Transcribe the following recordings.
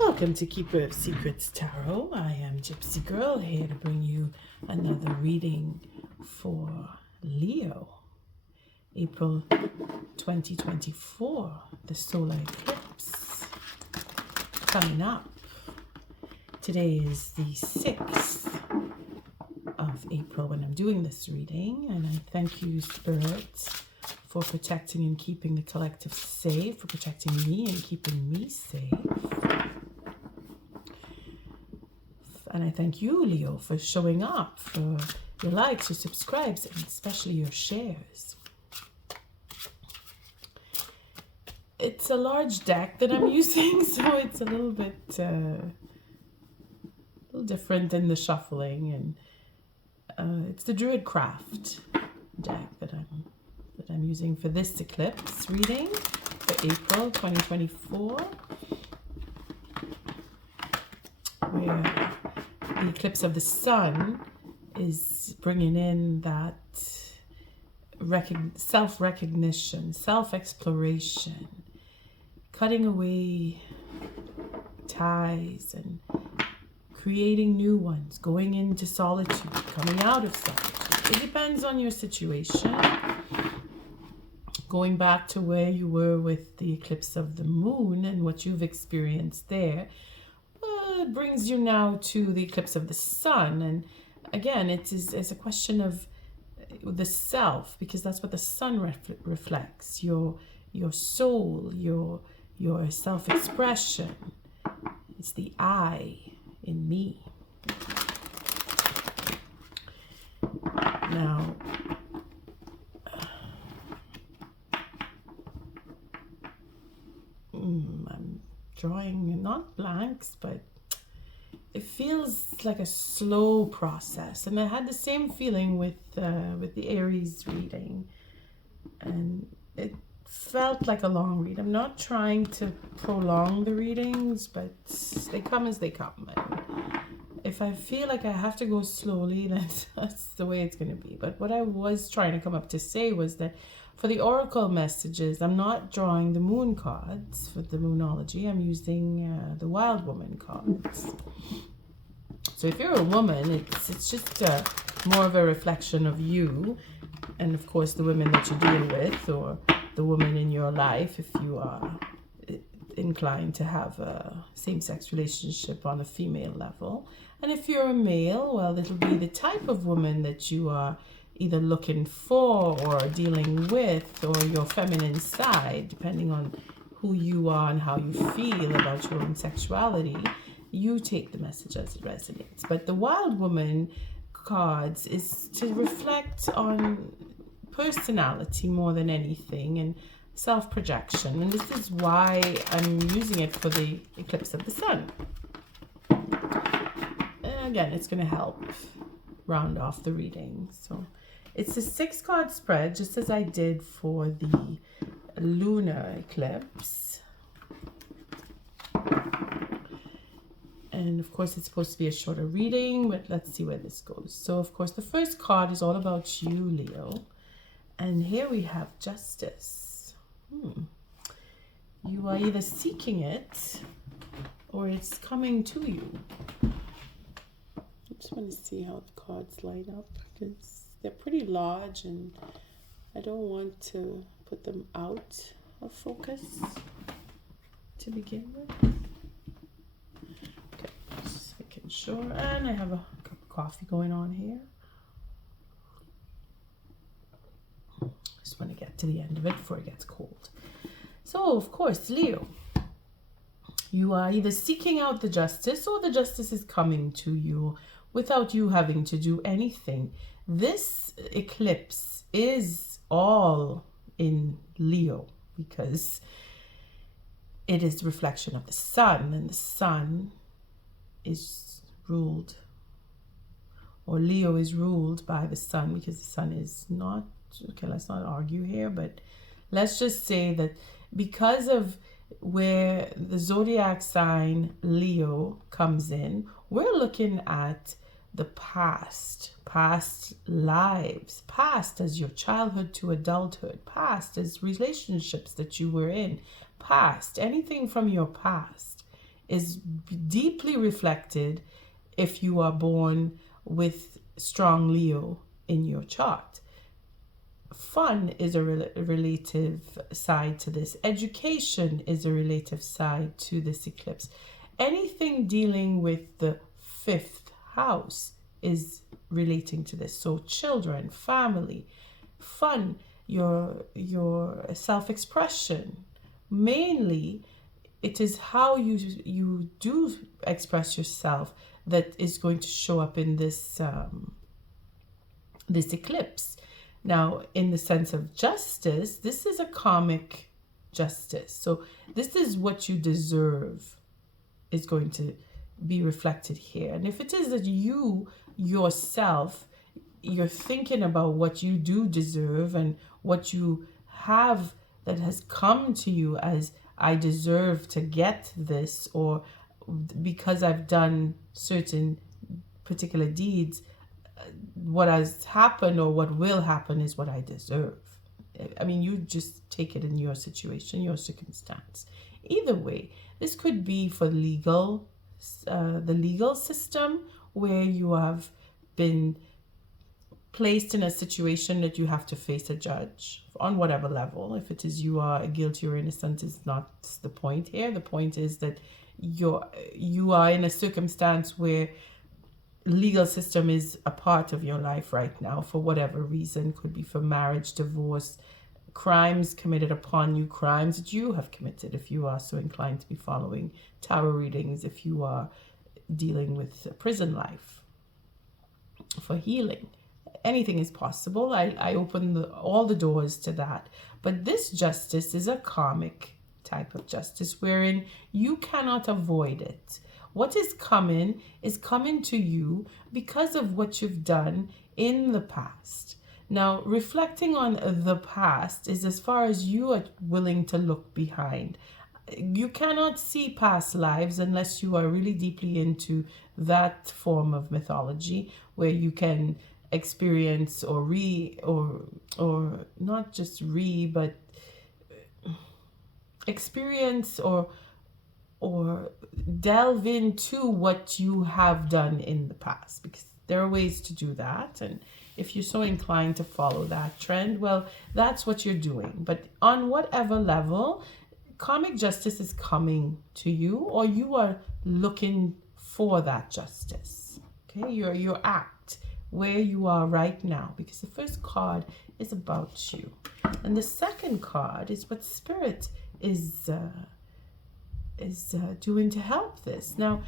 Welcome to Keeper of Secrets Tarot. I am Gypsy Girl, here to bring you another reading for Leo. April 2024, the solar eclipse coming up. Today is the 6th of April when I'm doing this reading, and I thank you, Spirit, for protecting and keeping the collective safe, for protecting me and keeping me safe. And I thank you, Leo, for showing up, for your likes, your subscribes, and especially your shares. It's a large deck that I'm using, so it's a little bit different in the shuffling, and it's the Druid Craft deck that I'm using for this eclipse reading for April 2024, where the eclipse of the sun is bringing in that self-recognition, self-exploration, cutting away ties and creating new ones, going into solitude, coming out of solitude. It depends on your situation. Going back to where you were with the eclipse of the moon and what you've experienced there, it brings you now to the eclipse of the sun. And again, it's a question of the self, because that's what the sun reflects, your soul, your self-expression. It's the I in me. Now, I'm drawing not blanks, but it feels like a slow process, and I had the same feeling with the Aries reading, and it felt like a long read. I'm not trying to prolong the readings, but they come as they come. And if I feel like I have to go slowly, then that's the way it's going to be. But what I was trying to come up to say was that for the oracle messages, I'm not drawing the moon cards for the moonology. I'm using the wild woman cards. So if you're a woman, it's just more of a reflection of you, and of course the women that you deal with, or the woman in your life if you are inclined to have a same-sex relationship on a female level. And if you're a male, well, it'll be the type of woman that you are either looking for or dealing with, or your feminine side, depending on who you are and how you feel about your own sexuality. You take the message as it resonates. But the wild woman cards is to reflect on personality more than anything, and self-projection. And this is why I'm using it for the eclipse of the sun. And again, it's going to help round off the reading. So it's a 6-card spread, just as I did for the lunar eclipse. And of course, it's supposed to be a shorter reading, but let's see where this goes. So of course, the first card is all about you, Leo. And here we have justice. You are either seeking it or it's coming to you. I just want to see how the cards line up, because they're pretty large and I don't want to put them out of focus to begin with. Okay, just making sure. And I have a cup of coffee going on here. Just want to get to the end of it before it gets cold. So, of course, Leo, you are either seeking out the justice or the justice is coming to you without you having to do anything. This eclipse is all in Leo because it is the reflection of the sun, and the sun is ruled, or Leo is ruled by the sun, because the sun is not, okay, let's not argue here, but let's just say that because of where the zodiac sign Leo comes in, we're looking at the past lives, past as your childhood to adulthood, past as relationships that you were in, past, anything from your past is deeply reflected if you are born with strong Leo in your chart. Fun is a relative side to this. Education is a relative side to this eclipse. Anything dealing with the fifth house is relating to this. So children, family, fun, your self-expression. Mainly, it is how you do express yourself that is going to show up in this this eclipse. Now, in the sense of justice, this is a karmic justice. So this is what you deserve is going to be reflected here. And if it is that you yourself, you're thinking about what you do deserve and what you have that has come to you as I deserve to get this, or because I've done certain particular deeds, what has happened or what will happen is what I deserve. I mean, you just take it in your situation, your circumstance. Either way, this could be for the legal system, where you have been placed in a situation that you have to face a judge on whatever level. If it is you are guilty or innocent is not the point here. The point is that you are in a circumstance where legal system is a part of your life right now for whatever reason. Could be for marriage, divorce, crimes committed upon you, crimes that you have committed, if you are so inclined to be following tarot readings, if you are dealing with prison life, for healing. Anything is possible. I open all the doors to that. But this justice is a karmic type of justice wherein you cannot avoid it. What is coming to you because of what you've done in the past. Now, reflecting on the past is as far as you are willing to look behind. You cannot see past lives unless you are really deeply into that form of mythology where you can experience or not just but experience or delve into what you have done in the past, because there are ways to do that. And if you're so inclined to follow that trend, well, that's what you're doing. But on whatever level, karmic justice is coming to you, or you are looking for that justice. Okay, your act where you are right now, because the first card is about you, and the second card is what Spirit is doing to help this. Now,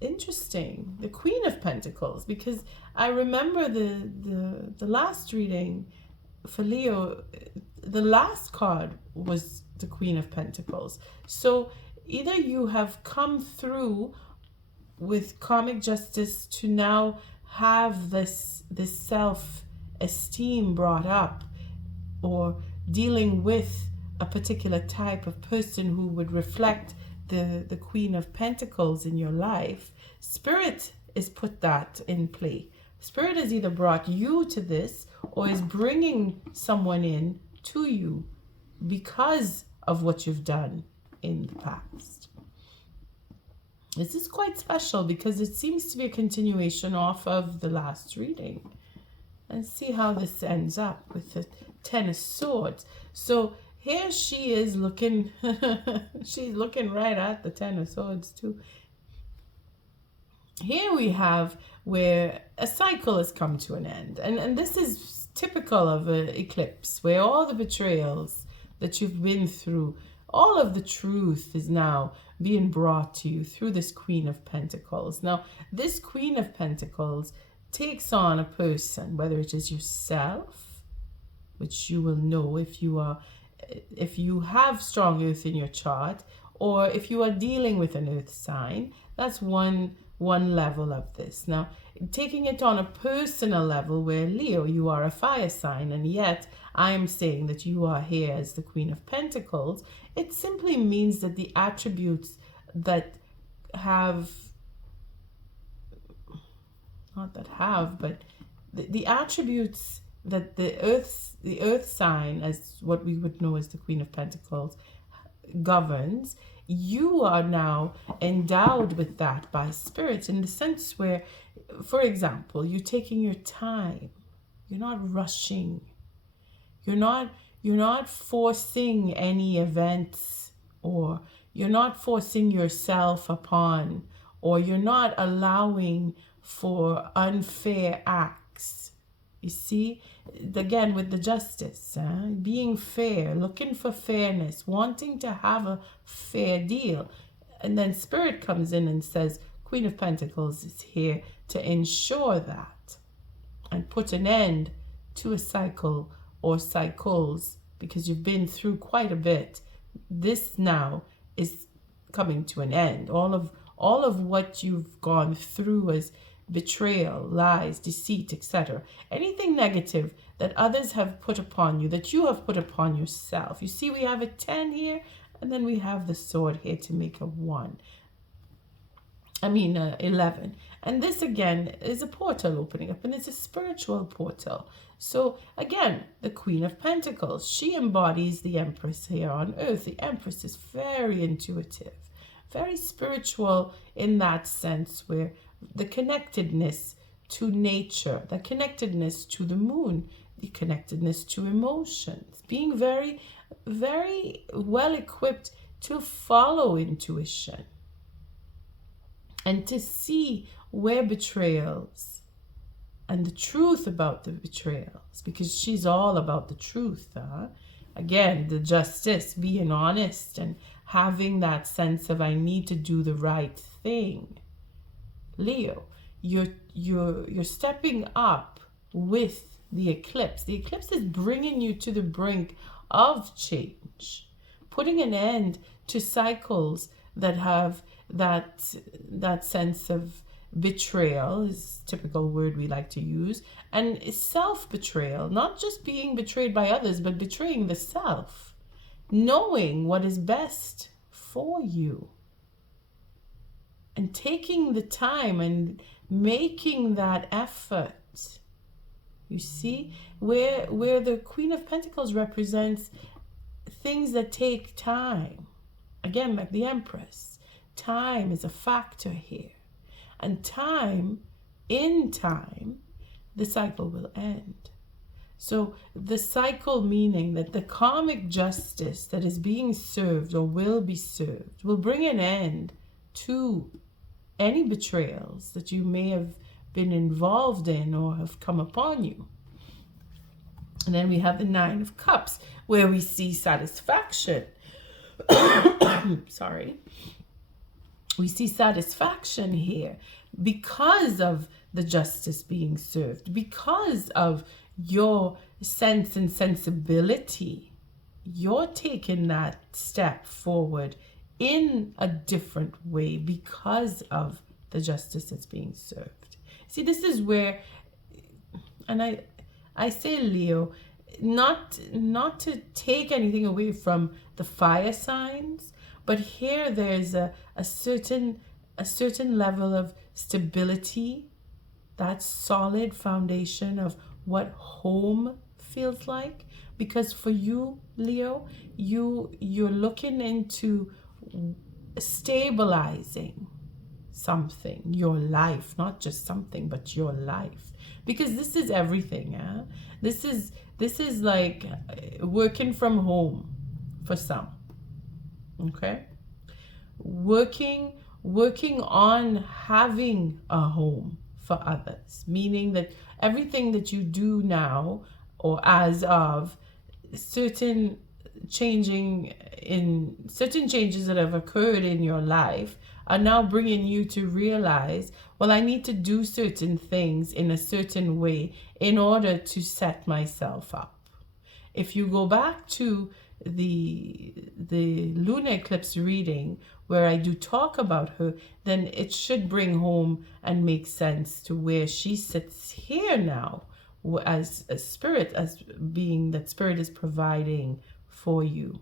interesting, the Queen of Pentacles, because I remember the last reading for Leo, the last card was the Queen of Pentacles. So either you have come through with karmic justice to now have this self-esteem brought up, or dealing with a particular type of person who would reflect the Queen of Pentacles in your life. Spirit is put that in play. Spirit has either brought you to this or is bringing someone in to you because of what you've done in the past. This is quite special because it seems to be a continuation off of the last reading. And see how this ends up with the Ten of Swords. So here she is looking, she's looking right at the Ten of Swords too. Here we have where a cycle has come to an end. And this is typical of an eclipse, where all the betrayals that you've been through, all of the truth is now being brought to you through this Queen of Pentacles. Now, this Queen of Pentacles takes on a person, whether it is yourself, which you will know if you have strong earth in your chart, or if you are dealing with an earth sign. That's one level of this. Now, taking it on a personal level, where Leo, you are a fire sign, and yet I am saying that you are here as the Queen of Pentacles, it simply means that the attributes that have, not that have, but the attributes that the earth sign, as what we would know as the Queen of Pentacles, governs, you are now endowed with that by spirit, in the sense where, for example, you're taking your time. You're not rushing. You're not forcing any events, or you're not forcing yourself upon, or you're not allowing for unfair acts. You see, again, with the justice, being fair, looking for fairness, wanting to have a fair deal. And then spirit comes in and says, Queen of Pentacles is here to ensure that and put an end to a cycle or cycles, because you've been through quite a bit. This now is coming to an end. All of what you've gone through as betrayal, lies, deceit, etc. Anything negative that others have put upon you, that you have put upon yourself. You see, we have a 10 here, and then we have the sword here to make a 11. And this again is a portal opening up, and it's a spiritual portal. So again, the Queen of Pentacles, she embodies the Empress here on earth. The Empress is very intuitive, very spiritual in that sense, where the connectedness to nature, the connectedness to the moon, the connectedness to emotions, being very, very well equipped to follow intuition and to see where betrayals and the truth about the betrayals, because she's all about the truth. Again, the justice, being honest and having that sense of, I need to do the right thing. Leo, you're stepping up with the eclipse. The eclipse is bringing you to the brink of change, putting an end to cycles that have that sense of betrayal, is a typical word we like to use, and self-betrayal, not just being betrayed by others, but betraying the self, knowing what is best for you and taking the time and making that effort. You see, where the Queen of Pentacles represents things that take time. Again, like the Empress, time is a factor here. And in time, the cycle will end. So the cycle, meaning that the karmic justice that is being served or will be served, will bring an end to any betrayals that you may have been involved in or have come upon you. And then we have the Nine of Cups, where we see satisfaction. Sorry. We see satisfaction here because of the justice being served, because of your sense and sensibility. You're taking that step forward in a different way because of the justice that's being served. See, this is where, and I say, Leo, not to take anything away from the fire signs, but here there's a certain level of stability, that solid foundation of what home feels like. Because for you, Leo, you're looking into stabilizing something, your life, not just something, but your life. Because this is everything. This is like working from home for some. Okay, working on having a home for others, meaning that everything that you do now, or as of certain changes that have occurred in your life, are now bringing you to realize, well, I need to do certain things in a certain way in order to set myself up. If you go back to the lunar eclipse reading, where I do talk about her, then it should bring home and make sense to where she sits here now as a spirit, as being that spirit is providing for you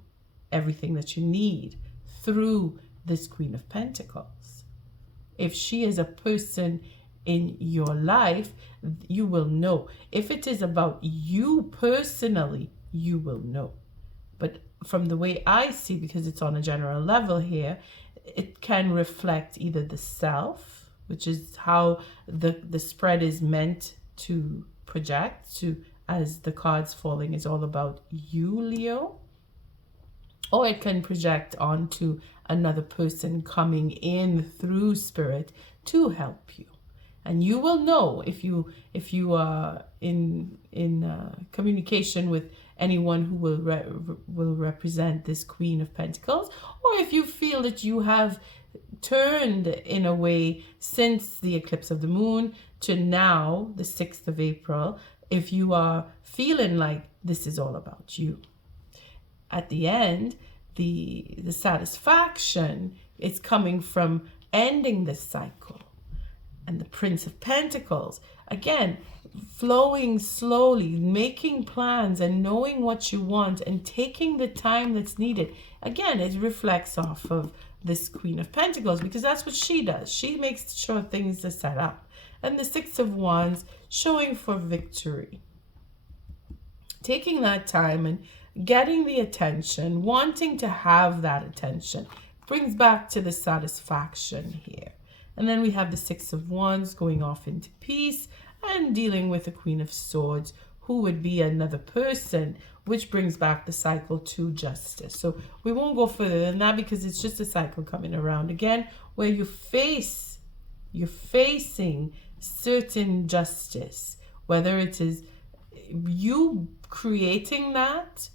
everything that you need through this Queen of Pentacles. If she is a person in your life, you will know. If it is about you personally, you will know. But from the way I see, because it's on a general level here, it can reflect either the self, which is how the spread is meant to project, to, as the cards falling is all about you, Leo, or it can project onto another person coming in through spirit to help you. And you will know if you are in communication with anyone who will represent this Queen of Pentacles, or if you feel that you have turned in a way since the eclipse of the moon to now, the 6th of April, if you are feeling like this is all about you. At the end, the satisfaction is coming from ending this cycle. And the Prince of Pentacles, again, flowing slowly, making plans and knowing what you want and taking the time that's needed. Again, it reflects off of this Queen of Pentacles, because that's what she does. She makes sure things are set up. And the Six of Wands, showing for victory. Taking that time and getting the attention, wanting to have that attention, brings back to the satisfaction here. And then we have the Six of Wands going off into peace and dealing with the Queen of Swords, who would be another person, which brings back the cycle to justice. So we won't go further than that, because it's just a cycle coming around again, where you're facing certain justice, whether it is you creating that,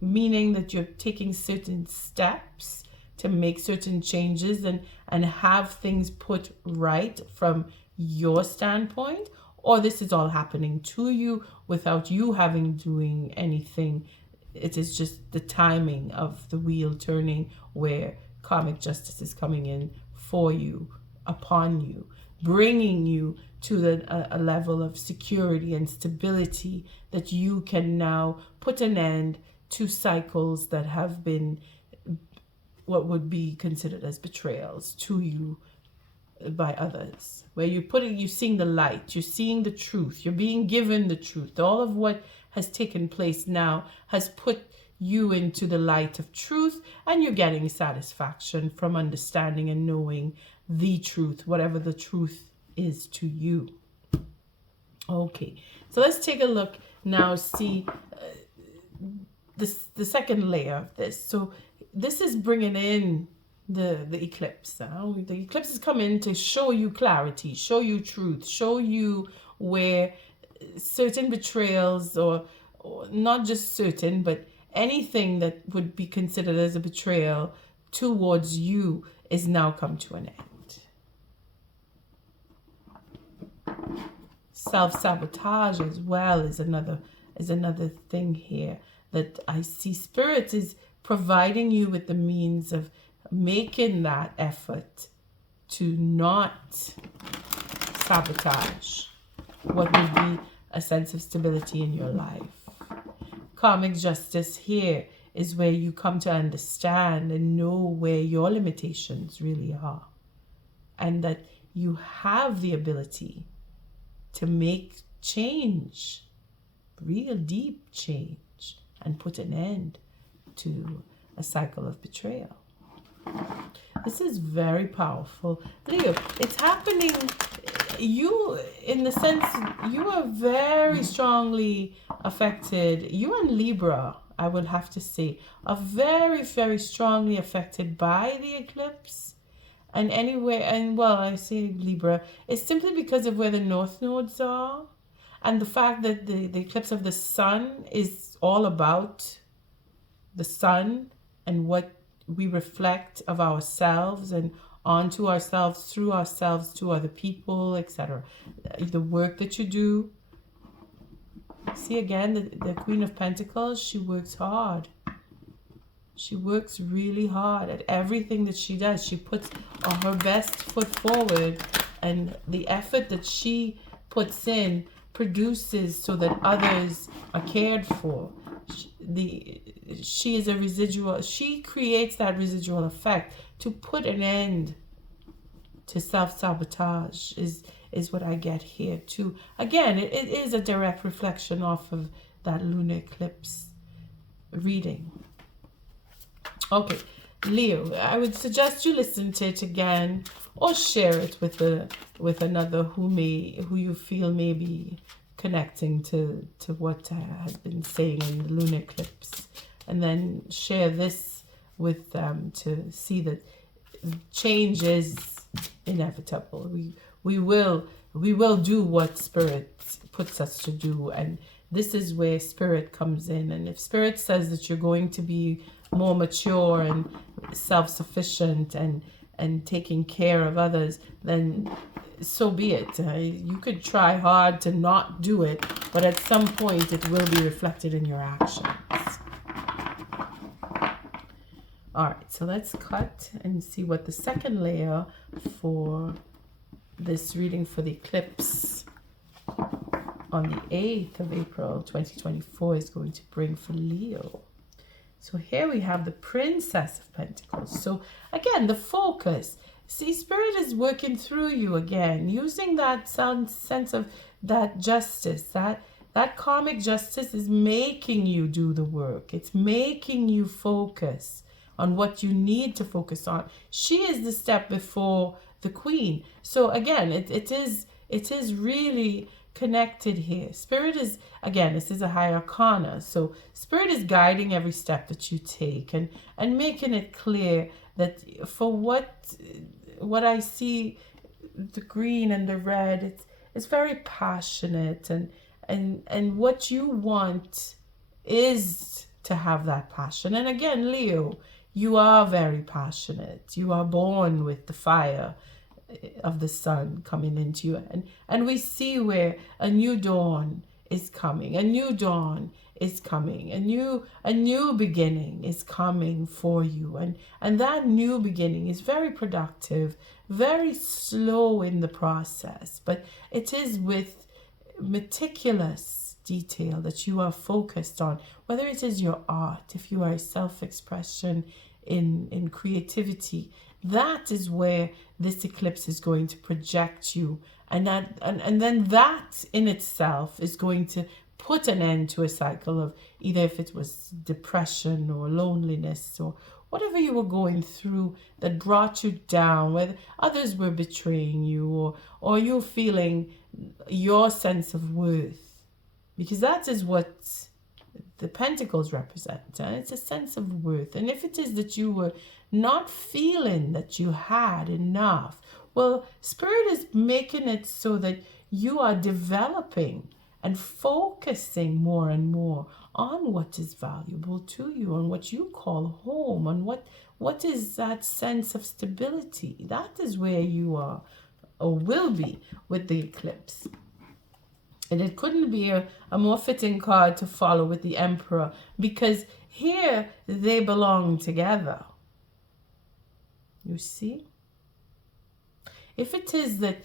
meaning that you're taking certain steps to make certain changes and have things put right from your standpoint, or this is all happening to you without you having doing anything. It is just the timing of the wheel turning, where karmic justice is coming in for you, upon you, bringing you to a level of security and stability that you can now put an end to cycles that have been what would be considered as betrayals to you by others, where you're seeing the light, you're seeing the truth, you're being given the truth. All of what has taken place now has put you into the light of truth, and you're getting satisfaction from understanding and knowing the truth, whatever the truth is to you. Okay, so let's take a look now, see the second layer of this. So this is bringing in the eclipse. The eclipse is coming to show you clarity, show you truth, show you where certain betrayals, or not just certain, but anything that would be considered as a betrayal towards you is now come to an end. Self-sabotage as well is another thing here that I see. Spirit is providing you with the means of making that effort to not sabotage what would be a sense of stability in your life. Karmic justice here is where you come to understand and know where your limitations really are, and that you have the ability to make change, real deep change, and put an end to a cycle of betrayal. This is very powerful. Leo, it's happening, you, in the sense, you are very strongly affected. You and Libra, I would have to say, are very, very strongly affected by the eclipse. And anyway, and well, I say Libra, it's simply because of where the north nodes are, and the fact that the eclipse of the sun is all about the sun and what we reflect of ourselves and onto ourselves, through ourselves to other people, etc. The work that you do. See, again, the Queen of Pentacles, she works hard. She works really hard at everything that she does. She puts her best foot forward, and the effort that she puts in produces so that others are cared for. She is a residual. She creates that residual effect to put an end to self-sabotage is what I get here too. Again, it is a direct reflection off of that lunar eclipse reading. Okay, Leo, I would suggest you listen to it again or share it with another who you feel may be connecting to what I have been saying in the lunar eclipse, and then share this with them to see that change is inevitable. We will do what spirit puts us to do, and this is where spirit comes in. And if spirit says that you're going to be more mature and self-sufficient and taking care of others, then so be it. You could try hard to not do it, but at some point it will be reflected in your actions. All right, so let's cut and see what the second layer for this reading for the eclipse on the 8th of April 2024 is going to bring for Leo. So here we have the Princess of Pentacles. So again, the focus. See, Spirit is working through you again, using that sense of that justice, that karmic justice is making you do the work. It's making you focus on what you need to focus on. She is the step before the Queen. So again, it is really connected here. Spirit is, again, this is a high arcana, so Spirit is guiding every step that you take and making it clear that for what I see, the green and the red, it's very passionate, and what you want is to have that passion. And again, Leo, you are very passionate. You are born with the fire of the sun coming into you, and we see where a new dawn is coming, a new dawn is coming, a new beginning is coming for you, and that new beginning is very productive, very slow in the process, but it is with meticulous detail that you are focused on, whether it is your art, if you are a self-expression in creativity. That is where this eclipse is going to project you, and then that in itself is going to put an end to a cycle of either if it was depression or loneliness or whatever you were going through that brought you down, whether others were betraying you or you feeling your sense of worth, because that is what the pentacles represent. It's a sense of worth. And if it is that you were not feeling that you had enough, well, Spirit is making it so that you are developing and focusing more and more on what is valuable to you, on what you call home, on what is that sense of stability. That is where you are or will be with the eclipse. And it couldn't be a more fitting card to follow with the Emperor, because here they belong together. You see? If it is that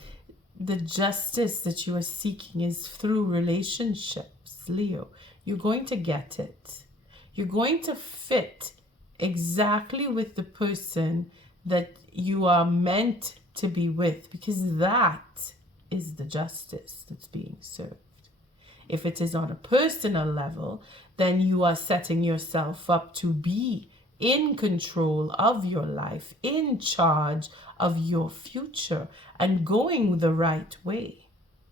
the justice that you are seeking is through relationships, Leo, you're going to get it. You're going to fit exactly with the person that you are meant to be with, because that is the justice that's being served. If it is on a personal level, then you are setting yourself up to be in control of your life, in charge of your future, and going the right way.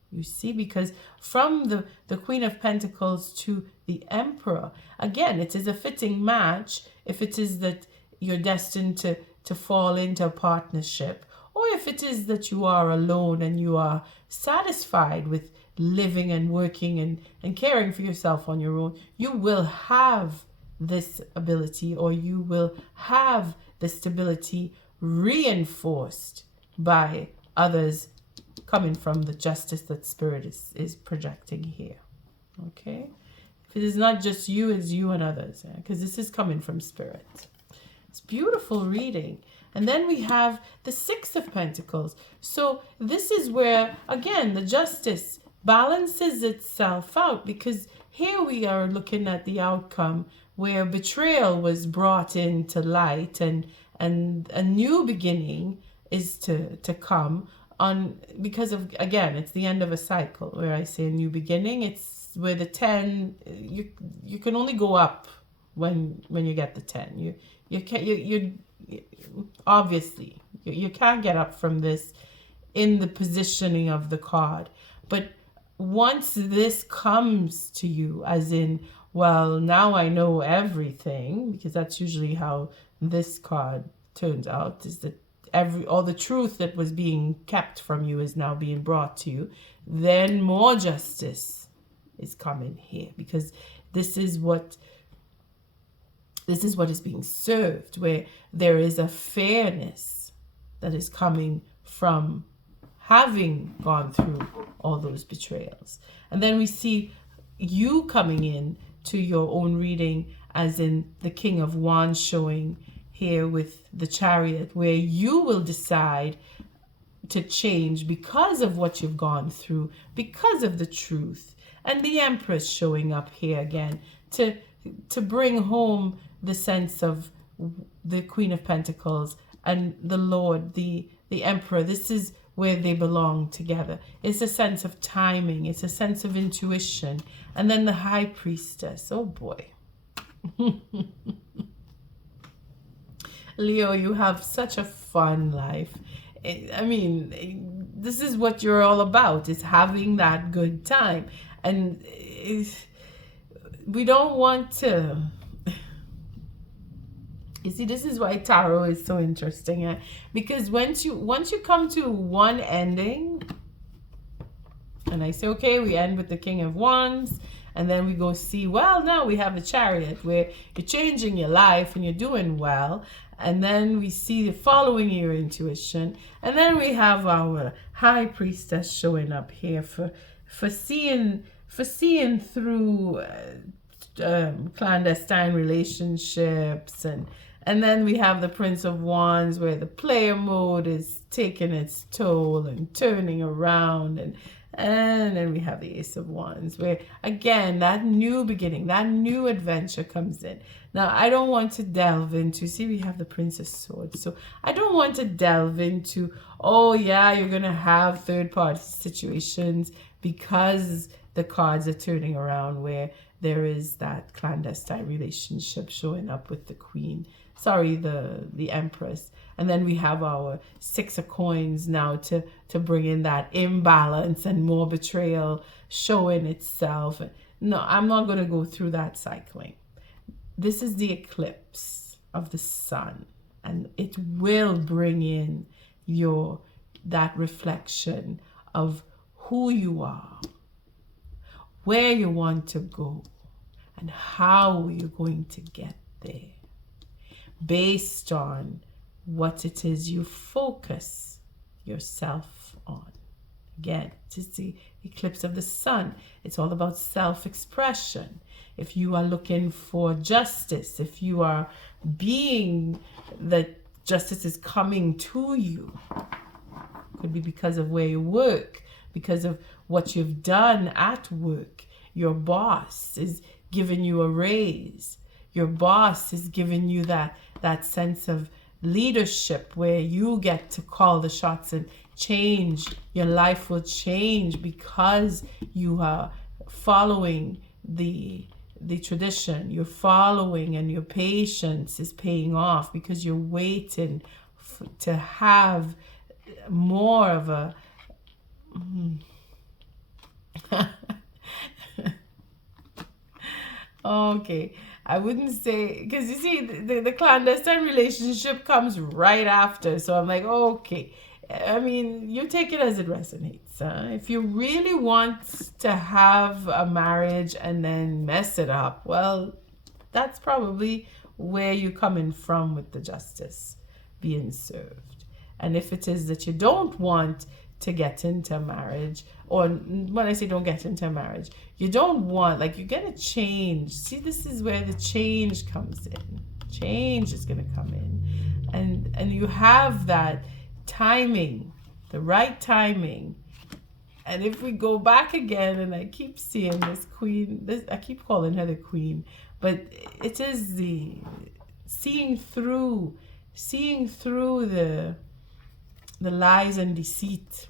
You see, because from the Queen of Pentacles to the Emperor, again, it is a fitting match if it is that you're destined to fall into a partnership, or if it is that you are alone and you are satisfied with living and working and caring for yourself on your own. You will have this ability, or you will have the stability reinforced by others coming from the justice that Spirit is projecting here. Okay? If it is not just you, it's you and others, because this is coming from Spirit. It's beautiful reading. And then we have the Six of Pentacles. So this is where, again, the justice balances itself out, because here we are looking at the outcome where betrayal was brought into light, and a new beginning is to come on, because of, again, it's the end of a cycle. Where I say a new beginning, it's where the 10, you can only go up when you get the 10. You obviously you can't get up from this in the positioning of the card. But once this comes to you, as in, well, now I know everything, because that's usually how this card turns out, is that all the truth that was being kept from you is now being brought to you, then more justice is coming here, because this is what is being served, where there is a fairness that is coming from having gone through all those betrayals. And then we see you coming in to your own reading, as in the King of Wands showing here with the Chariot, where you will decide to change because of what you've gone through, because of the truth. And the Empress showing up here again to bring home the sense of the Queen of Pentacles and the Lord, the Emperor. This is where they belong together. It's a sense of timing. It's a sense of intuition. And then the High Priestess. Oh boy. Leo, you have such a fun life. I mean, this is what you're all about, is having that good time. And we don't want to... You see, this is why tarot is so interesting, because once you come to one ending, and I say, okay, we end with the King of Wands, and then we go see, well, now we have the Chariot, where you're changing your life and you're doing well, and then we see the following your intuition, and then we have our High Priestess showing up here for seeing through clandestine relationships, and then we have the Prince of Wands, where the player mode is taking its toll and turning around, and then we have the Ace of Wands, where again that new beginning, that new adventure comes in. Now I don't want to delve into, see, we have the Prince of Swords, so I don't want to delve into, oh yeah, you're gonna have third-party situations, because the cards are turning around where there is that clandestine relationship showing up with the Queen. Sorry, the Empress. And then we have our Six of Coins now to bring in that imbalance and more betrayal showing itself. No, I'm not going to go through that cycling. This is the eclipse of the sun, and it will bring in that reflection of who you are, where you want to go, and how you're going to get there, based on what it is you focus yourself on. Again, it is the eclipse of the sun. It's all about self-expression. If you are looking for justice, if you are being that justice is coming to you, could be because of where you work, because of what you've done at work. Your boss is giving you a raise. Your boss is giving you that sense of leadership, where you get to call the shots and change. Your life will change because you are following the tradition. You're following, and your patience is paying off because you're waiting to have more of a okay, I wouldn't say, because you see, the clandestine relationship comes right after. So I'm like, okay. I mean, you take it as it resonates. If you really want to have a marriage and then mess it up, well, that's probably where you're coming from with the justice being served. And if it is that you don't want to get into a marriage, or when I say don't get into a marriage, you don't want, like, you're gonna change. See, this is where the change comes in. Change is gonna come in, and you have that timing, the right timing. And if we go back again, and I keep seeing this Queen, I keep calling her the Queen, but it is the seeing through the lies and deceit,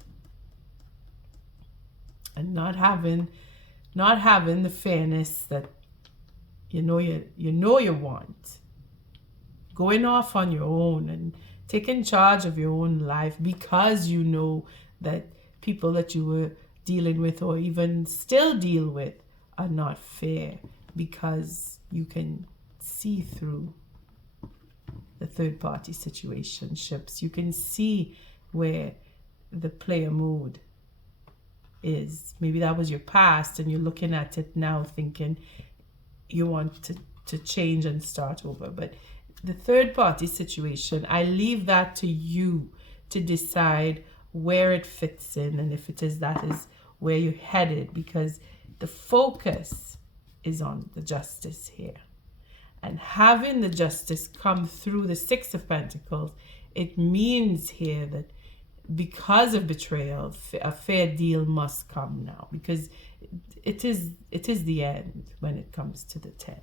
and not having the fairness that you know you want. Going off on your own and taking charge of your own life because you know that people that you were dealing with or even still deal with are not fair, because you can see through the third party situationships. You can see where the player mode is. Maybe that was your past and you're looking at it now thinking you want to change and start over. But the third party situation, I leave that to you to decide where it fits in, and if it is, that is where you're headed, because the focus is on the justice here. And having the justice come through the Six of Pentacles, it means here that because of betrayal, a fair deal must come now, because it is the end when it comes to the 10.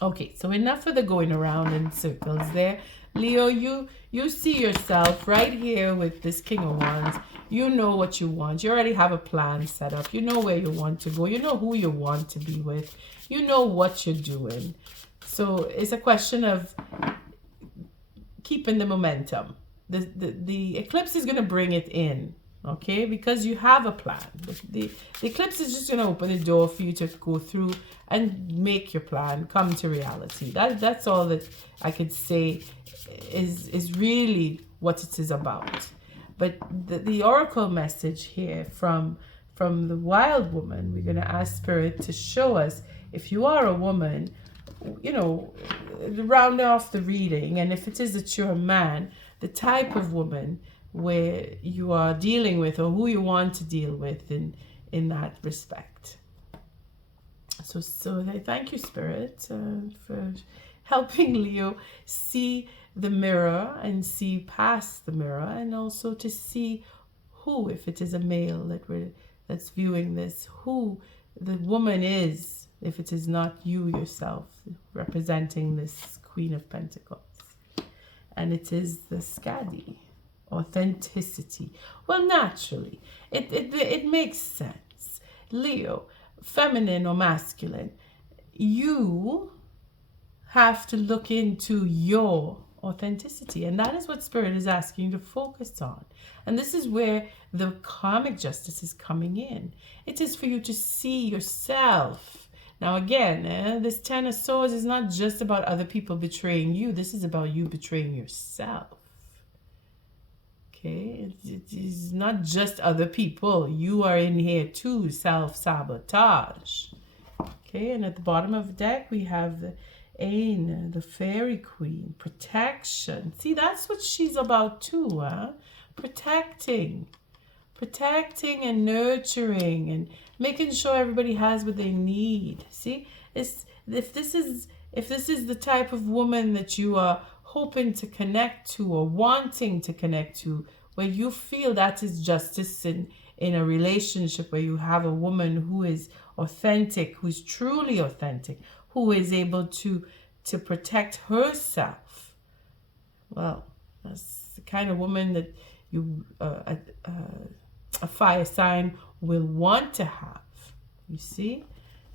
Okay, so enough of the going around in circles there. Leo, you see yourself right here with this King of Wands. You know what you want. You already have a plan set up. You know where you want to go. You know who you want to be with. You know what you're doing. So it's a question of keeping the momentum. The eclipse is going to bring it in, okay? Because you have a plan. The eclipse is just going to open the door for you to go through and make your plan come to reality. That's all that I could say is really what it is about. But the oracle message here from the wild woman, we're going to ask Spirit to show us, if you are a woman, you know, round off the reading, and if it is that you're a man, the type of woman where you are dealing with or who you want to deal with in that respect. So I thank you, Spirit, for helping Leo see the mirror and see past the mirror, and also to see who, if it is a male that's viewing this, who the woman is, if it is not you yourself representing this Queen of Pentacles. And it is the Skadi, authenticity. Well, naturally, it makes sense. Leo, feminine or masculine, you have to look into your authenticity, and that is what Spirit is asking you to focus on. And this is where the karmic justice is coming in. It is for you to see yourself. Now again, this 10 of Swords is not just about other people betraying you. This is about you betraying yourself. Okay, it is not just other people. You are in here too, self-sabotage. Okay, and at the bottom of the deck, we have the Ain, the Fairy Queen, protection. See, that's what she's about too, huh? Protecting and nurturing and making sure everybody has what they need. See, if this is the type of woman that you are hoping to connect to or wanting to connect to, where you feel that is justice in a relationship, where you have a woman who is authentic, who's truly authentic, who is able to protect herself. Well, that's the kind of woman that you a fire sign will want to have. You see,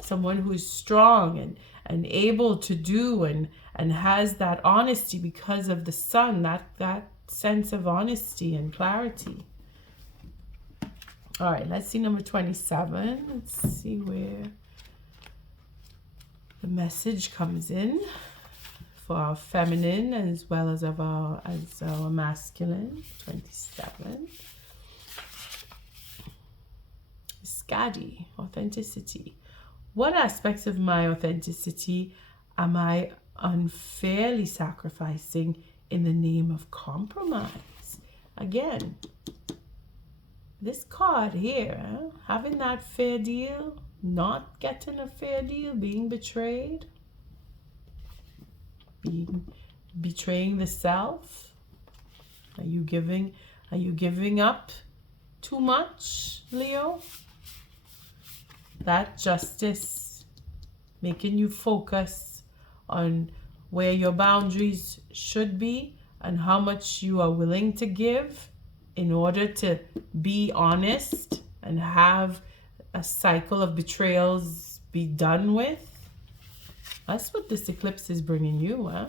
someone who is strong and able to do and has that honesty because of the sun, that sense of honesty and clarity. All right, let's see number 27. Let's see where the message comes in for our feminine as well as our masculine. 27. Skadi, authenticity. What aspects of my authenticity am I unfairly sacrificing in the name of compromise? Again, this card here, having that fair deal, not getting a fair deal, being betrayed, betraying the self. Are you giving up too much, Leo? That justice, making you focus on where your boundaries should be and how much you are willing to give in order to be honest and have a cycle of betrayals be done with. That's what this eclipse is bringing you, huh?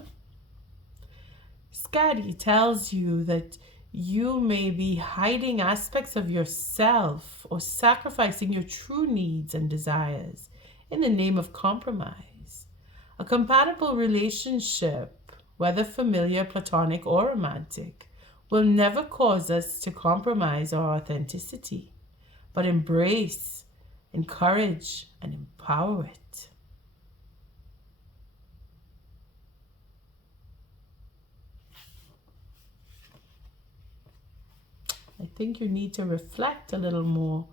Scotty tells you that you may be hiding aspects of yourself or sacrificing your true needs and desires in the name of compromise. A compatible relationship, whether familiar, platonic, or romantic, will never cause us to compromise our authenticity, but embrace, encourage, and empower it. I think you need to reflect a little more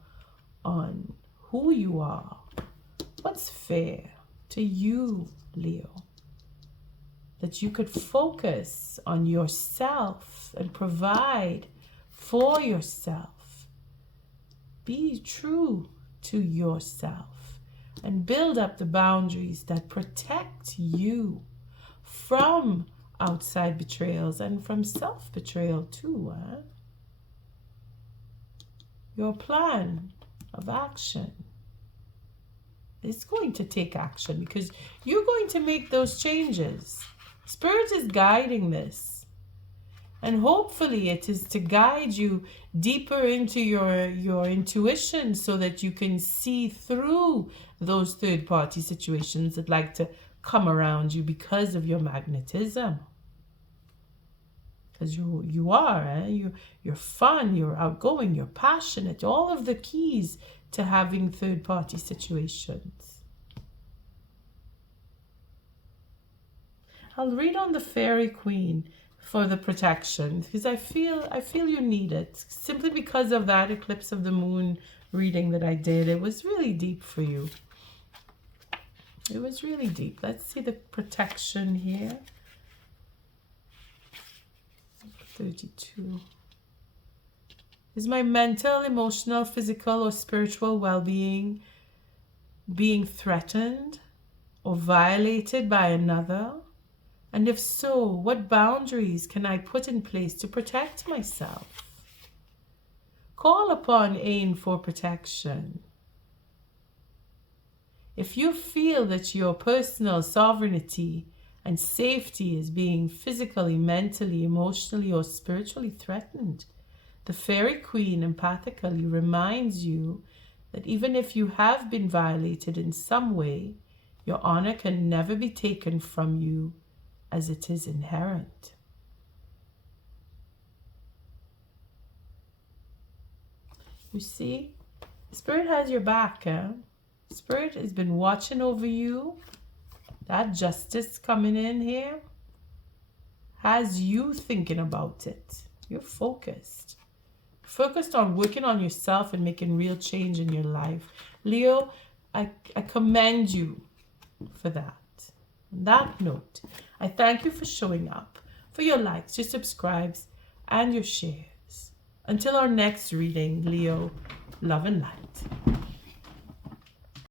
on who you are. What's fair to you, Leo? That you could focus on yourself and provide for yourself. Be true to yourself and build up the boundaries that protect you from outside betrayals and from self-betrayal too. Your plan of action is going to take action because you're going to make those changes. Spirit is guiding this. And hopefully it is to guide you deeper into your intuition so that you can see through those third-party situations that like to come around you because of your magnetism. Because you are, you're fun, you're outgoing, you're passionate, all of the keys to having third-party situations. I'll read on the Fairy Queen for the protection because I feel you need it. Simply because of that eclipse of the moon reading that I did, it was really deep for you. It was really deep. Let's see the protection here. 32. Is my mental, emotional, physical, or spiritual well-being being threatened or violated by another? And if so, what boundaries can I put in place to protect myself? Call upon Ain for protection. If you feel that your personal sovereignty and safety is being physically, mentally, emotionally, or spiritually threatened, the Fairy Queen empathically reminds you that even if you have been violated in some way, your honor can never be taken from you as it is inherent. You see, Spirit has your back. Spirit has been watching over you. That justice coming in here has you thinking about it. You're focused. Focused on working on yourself and making real change in your life. Leo, I commend you for that. On that note, I thank you for showing up, for your likes, your subscribes, and your shares. Until our next reading, Leo, love and light.